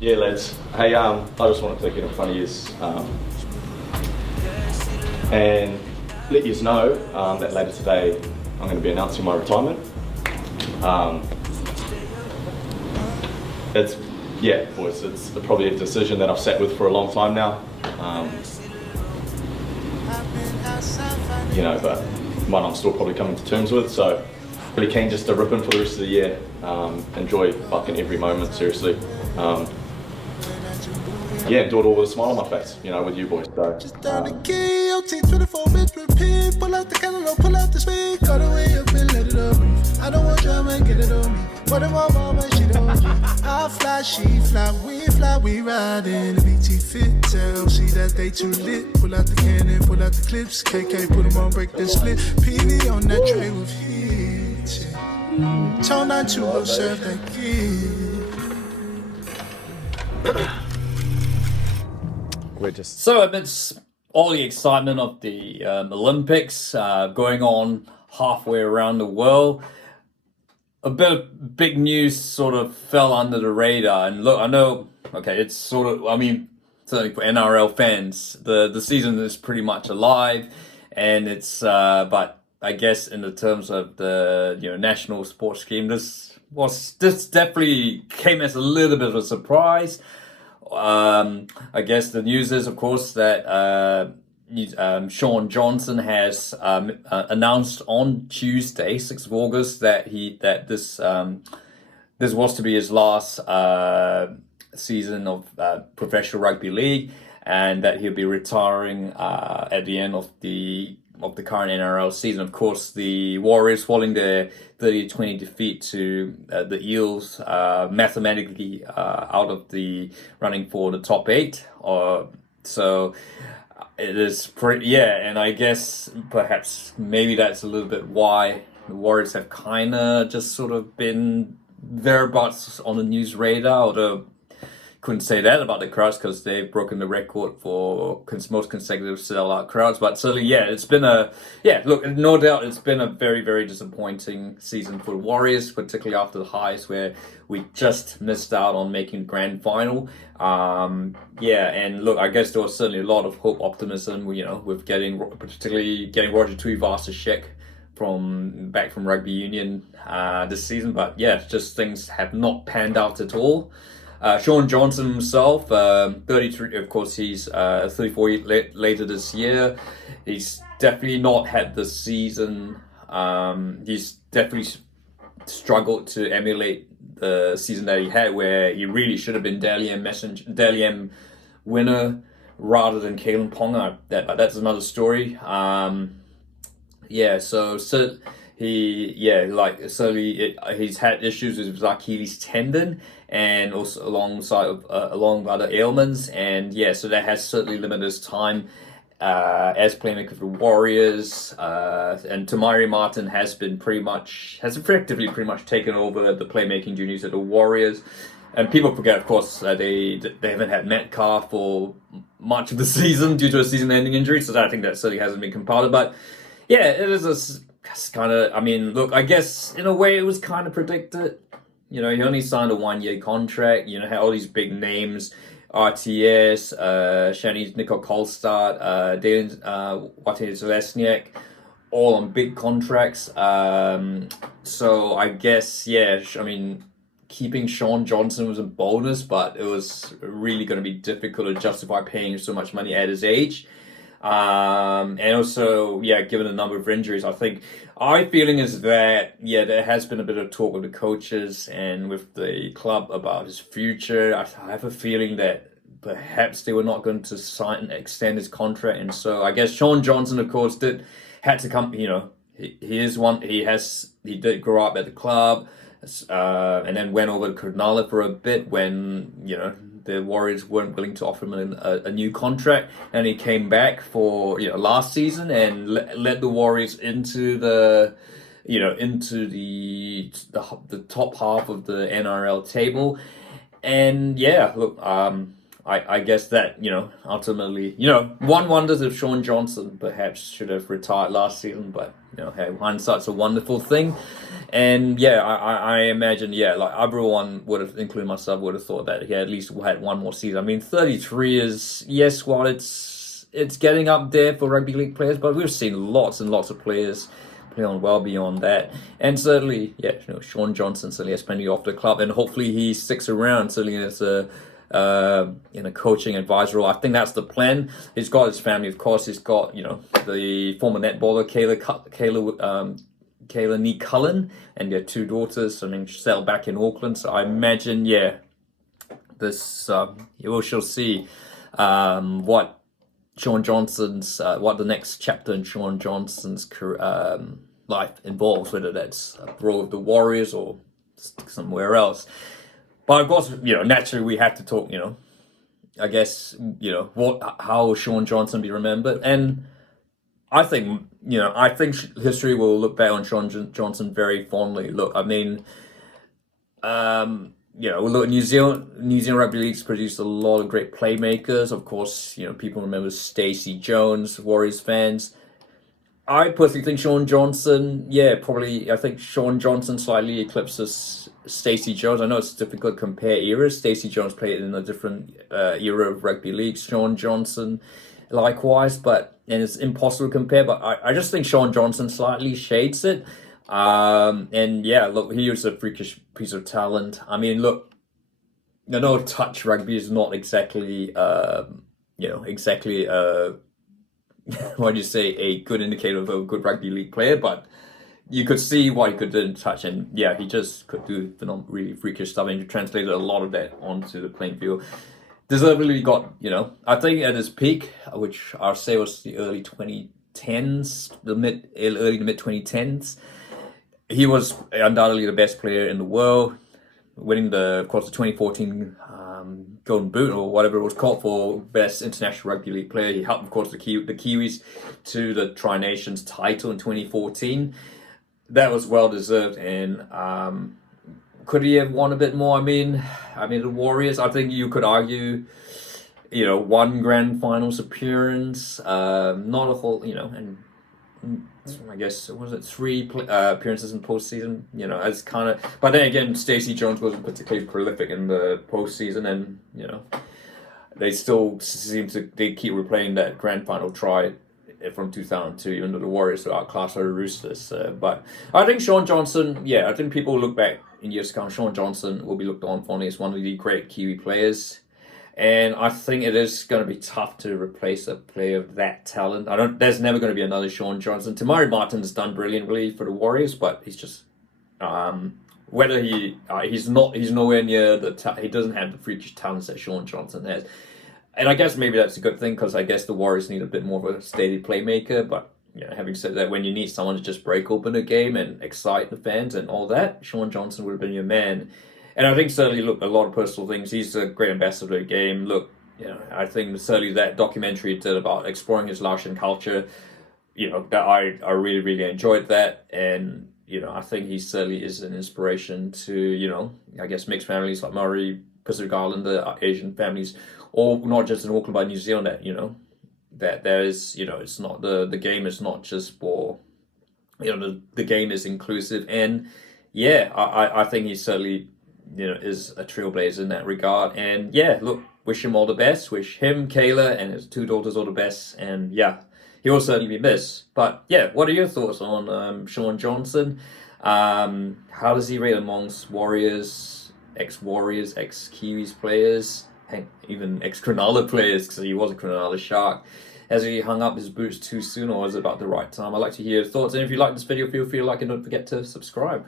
Yeah, lads. Hey, I just wanted to get in front of you and let you know that later today I'm going to be announcing my retirement. Um, it's boys. It's probably a decision that I've sat with for a long time now. But one I'm still probably coming to terms with. So really keen just to rip in for the rest of the year. Enjoy fucking every moment. Seriously. Do it all with a smile on my face, with you boys. So, Just down the key, OT 24 bits repeat. Pull out the cantaloupe, pull out the speed. Go the way up and let it up. I don't want drama, get it on me. What if my mama, she don't agree? I fly, she fly, we riding. The BT fit, tell, see that they too lit. Pull out the cannon, pull out the clips. KK, put them on, break the split. PV on that tray with heat. Tone 920, serve that kid. So amidst all the excitement of the Olympics going on halfway around the world, a bit of big news sort of fell under the radar. And look, I know, it's certainly for NRL fans, the season is pretty much alive, and it's but I guess in the terms of the national sports scheme, this definitely came as a little bit of a surprise. I guess the news is, of course, that Shaun Johnson has announced on Tuesday, 6th of August, that this was to be his last season of professional rugby league, and that he'll be retiring at the end of the current NRL season. Of course, the Warriors, following their 30-20 defeat to the Eels, mathematically out of the running for the top 8. So it is pretty, and I guess perhaps maybe that's a little bit why the Warriors have kind of just sort of been thereabouts on the news radar, although couldn't say that about the crowds because they've broken the record for most consecutive sellout crowds. But certainly, it's been no doubt it's been a very, very disappointing season for the Warriors, particularly after the highs where we just missed out on making the grand final. And look, I guess there was certainly a lot of hope, optimism, with particularly getting Roger Tuivasa-Sheck back from rugby union this season. But just things have not panned out at all. Shaun Johnson himself, 33, of course, he's 34 later this year. He's definitely not had the season. He's definitely struggled to emulate the season that he had, where he really should have been Dally M winner rather than Kalen Ponga. That's another story. He's had issues with his Achilles tendon, and also along with other ailments, and so that has certainly limited his time as playmaker for the Warriors. And Tamari Martin has effectively pretty much taken over the playmaking duties at the Warriors. And people forget, of course, they haven't had Metcalf for much of the season due to a season-ending injury, so I think that certainly hasn't been compounded. But it is kind of, look, I guess in a way it was kind of predicted. He only signed a 1-year contract. Had all these big names, RTS, Shani Nicole Kolstad, Dalen Watene-Zelesniak, all on big contracts. So I guess, keeping Shaun Johnson was a bonus, but it was really going to be difficult to justify paying so much money at his age. And also, given the number of injuries, I think our feeling is that, there has been a bit of talk with the coaches and with the club about his future. I have a feeling that perhaps they were not going to extend his contract. And so I guess Shaun Johnson, of course, had to come, he did grow up at the club, and then went over to Cronulla for a bit when, the Warriors weren't willing to offer him a new contract, and he came back for last season and led the Warriors into the top half of the NRL table. And look, I guess that, ultimately, one wonders if Shaun Johnson perhaps should have retired last season, but, hey, hindsight's a wonderful thing. And yeah, I imagine, like everyone would have, including myself, would have thought that he at least had one more season. I mean, 33 is, yes, while it's getting up there for rugby league players, but we've seen lots and lots of players play on well beyond that. And certainly, Shaun Johnson certainly has plenty off the club, and hopefully he sticks around, certainly as a coaching advisor role. I think that's the plan. He's got his family, of course. He's got, the former netballer, Kayla Nee Cullen, and their 2 daughters. I mean, settled back in Auckland. So I imagine, this, we shall see what Shaun Johnson's, what the next chapter in Shaun Johnson's career, life involves, whether that's a role with the Warriors or somewhere else. But of course, naturally we have to talk, I guess, how Shaun Johnson be remembered. And I think history will look back on Shaun Johnson very fondly. Look, I mean, look, New Zealand Rugby League's produced a lot of great playmakers. Of course, people remember Stacey Jones, Warriors fans. I personally think Shaun Johnson, I think Shaun Johnson slightly eclipses Stacey Jones. I know it's difficult to compare eras. Stacey Jones played in a different era of rugby league. Shaun Johnson, likewise, and it's impossible to compare. But I just think Shaun Johnson slightly shades it. And look, he was a freakish piece of talent. I mean, look, I know touch rugby is not exactly, what do you say, a good indicator of a good rugby league player, but you could see what he could do in touch, and he just could do really freakish stuff, and he translated a lot of that onto the playing field. Deservedly got, I think at his peak, which I'll say was the early 2010s, early to mid 2010s, he was undoubtedly the best player in the world, winning the 2014 Golden Boot, or whatever it was called, for best international rugby league player. He helped, of course, the Kiwis to the Tri Nations title in 2014. That was well deserved, and could he have won a bit more? I mean, the Warriors, I think you could argue, one grand finals appearance, not a whole, and I guess, was it 3 appearances in postseason? As kind of, but then again, Stacey Jones wasn't particularly prolific in the postseason, and they still they keep replaying that grand final try from 2002, even though the Warriors were outclassed by the Roosters. But I think Shaun Johnson, I think people will look back in years to come. Shaun Johnson will be looked on fondly as one of the great Kiwi players. And I think it is going to be tough to replace a player of that talent. There's never going to be another Shaun Johnson. Tamari Martin's done brilliantly for the Warriors, but he's just, whether he's nowhere near he doesn't have the freakish talents that Shaun Johnson has. And I guess maybe that's a good thing, because I guess the Warriors need a bit more of a steady playmaker. But having said that, when you need someone to just break open a game and excite the fans and all that, Shaun Johnson would have been your man. And I think certainly, look, a lot of personal things. He's a great ambassador of the game. Look, I think certainly that documentary he did about exploring his Laotian culture, that I really, really enjoyed that. And, I think he certainly is an inspiration to, I guess mixed families like Maori, Pacific Islander, Asian families, or not just in Auckland, but New Zealand, that there is, it's not, the game is not just for, the game is inclusive. And I think he certainly, is a trailblazer in that regard. And look, wish him all the best. Wish him, Kayla, and his 2 daughters all the best. And he will certainly be missed. But what are your thoughts on Shaun Johnson? How does he rate amongst Warriors, ex-Warriors, ex-Kiwis players, and even ex-Cronulla players, because he was a Cronulla Shark? Has he hung up his boots too soon, or is it about the right time? I'd like to hear your thoughts. And if you like this video, feel free to like and don't forget to subscribe.